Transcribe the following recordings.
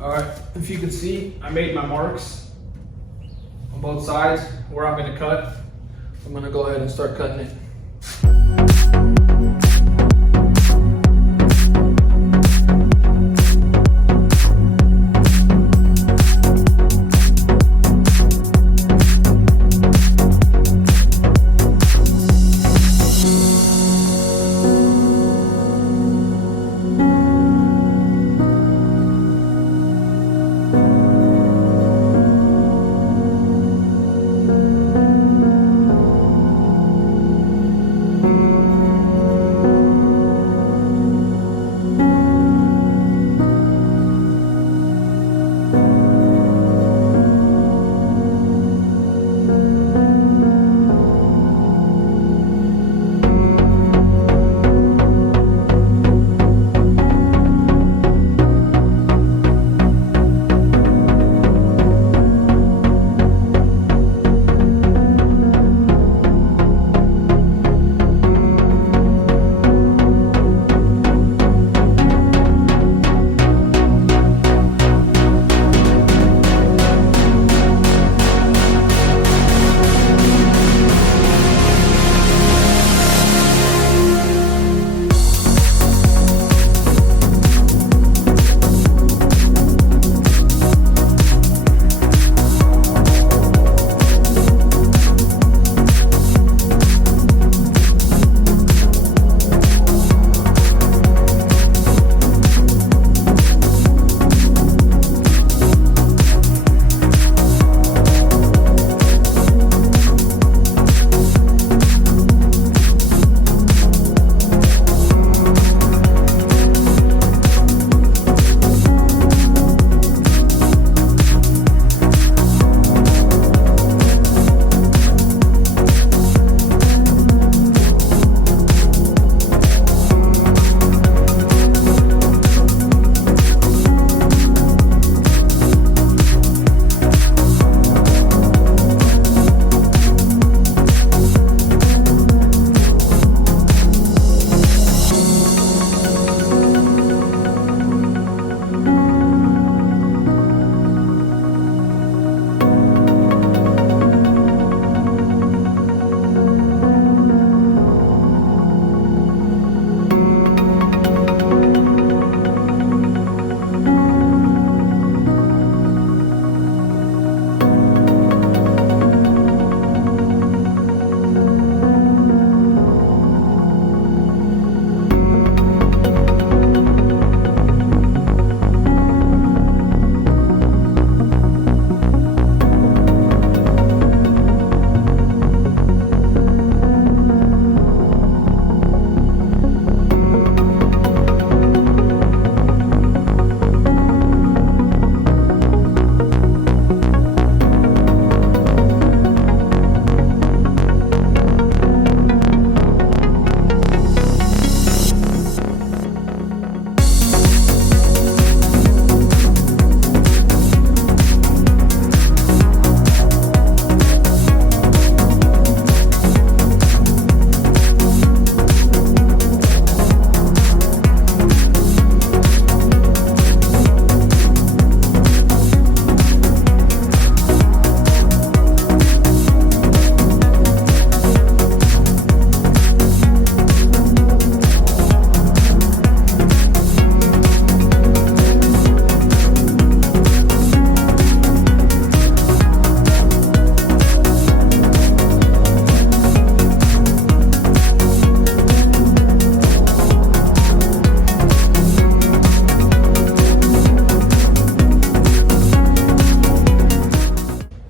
Alright, if you can see, I made my marks on both sides where I'm going to cut. I'm going to go ahead and start cutting it.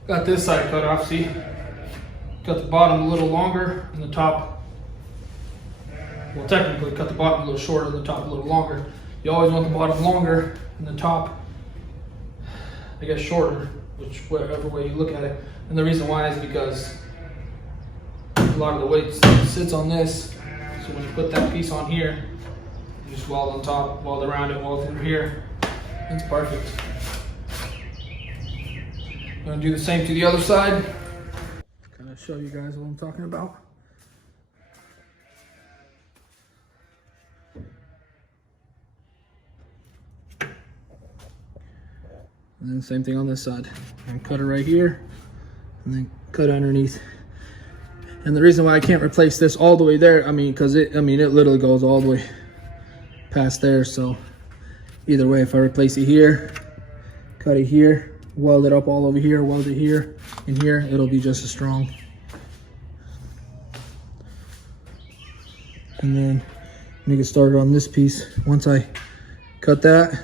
Got this side cut off, see? Cut the bottom a little longer and the top, well, technically cut the bottom a little shorter and the top a little longer. You always want the bottom longer and the top, I guess, shorter, whichever way you look at it. And the reason why is because a lot of the weight sits on this. So when you put that piece on here, you just weld on top, weld around it, weld through here. It's perfect. I'm gonna do the same to the other side. Kind of show you guys what I'm talking about. And then same thing on this side. And cut it right here, and then cut underneath. And the reason why I can't replace this all the way there, because it literally goes all the way past there. So either way, if I replace it here, cut it here, weld it up all over here, weld it here and here, it'll be just as strong. And then let me get started on this piece. Once I cut that,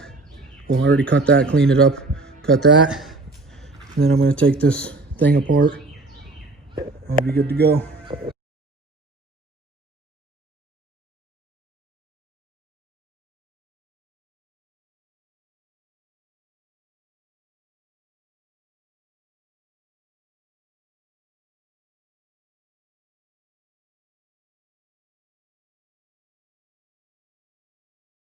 well, I already cut that, clean it up, cut that. And then I'm gonna take this thing apart. I'll be good to go.